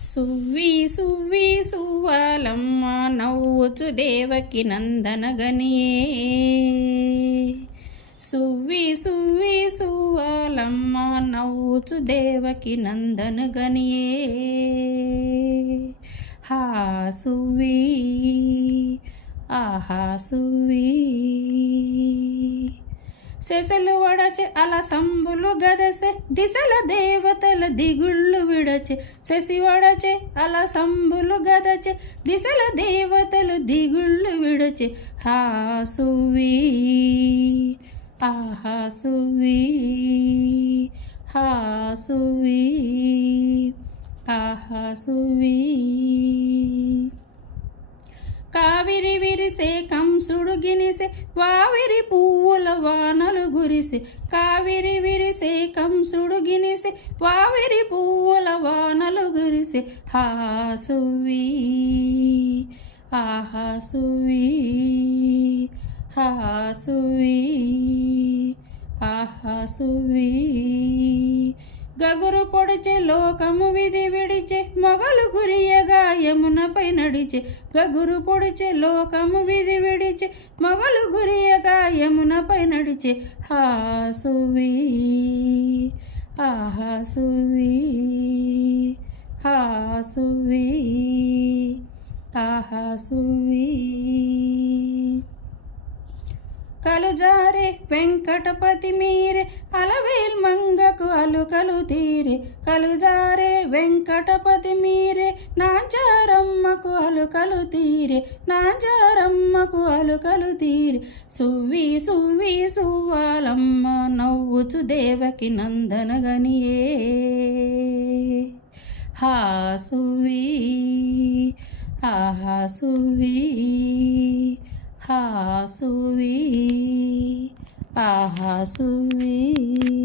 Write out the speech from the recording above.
సువ్వి సువ్వి సువ్వాలమ్మ నవ్వుచు దేవకి నందనగనియే. సువ్వి సువ్వి సువ్వాలమ్మ నవ్వుచు దేవకి నందనగనియే. హా సువ్వి ఆహా సువ్వి. సెసలు వడచె అలసంబులు గదసె దిశల దేవతల దిగుళ్ళు విడచె. శశి వడచె అలసంబులు గదచె దిశల దేవతలు దిగుళ్ళు విడచె. హా సువ్వి ఆహా సువ్వి హా సువ్వి ఆహా సువ్వి. కావిరి విరిసే కంసుడు గినిసే వావిరి పువ్వుల వానలు గురిసే. కావిరి విరిసే కంసుడు గినిసే వావిరి పువ్వుల వానలు గురిసే. హా సువ్వి ఆహా సువ్వి హా సువ్వి ఆహా సువ్వి. గగురు పొడిచే లోకము విధి విడిచే మొగలు గురియగా యమునపై నడిచే. గగురు పొడిచే లోకము విధి విడిచే మొగలు గురియగా యమునపై నడిచే. హా సువ్వి ఆహా సువ్వి హా సువ్వి ఆహా సువ్వి. కలుజారే వెంకటపతి మీరే అలవేల్ మంగకు అలుకలు తీరే. కలుజారే వెంకటపతి మీరే నాంచారమ్మకు అలుకలు తీరే. నాంచారమ్మకు అలుకలు తీరే. సువ్వి సువ్వి సువ్వాలమ్మ నవ్వుచు దేవకి నందనగనియే. హా సువ్వి ఆహా సువ్వి హా సువ్వి ఆహా సువ్వి.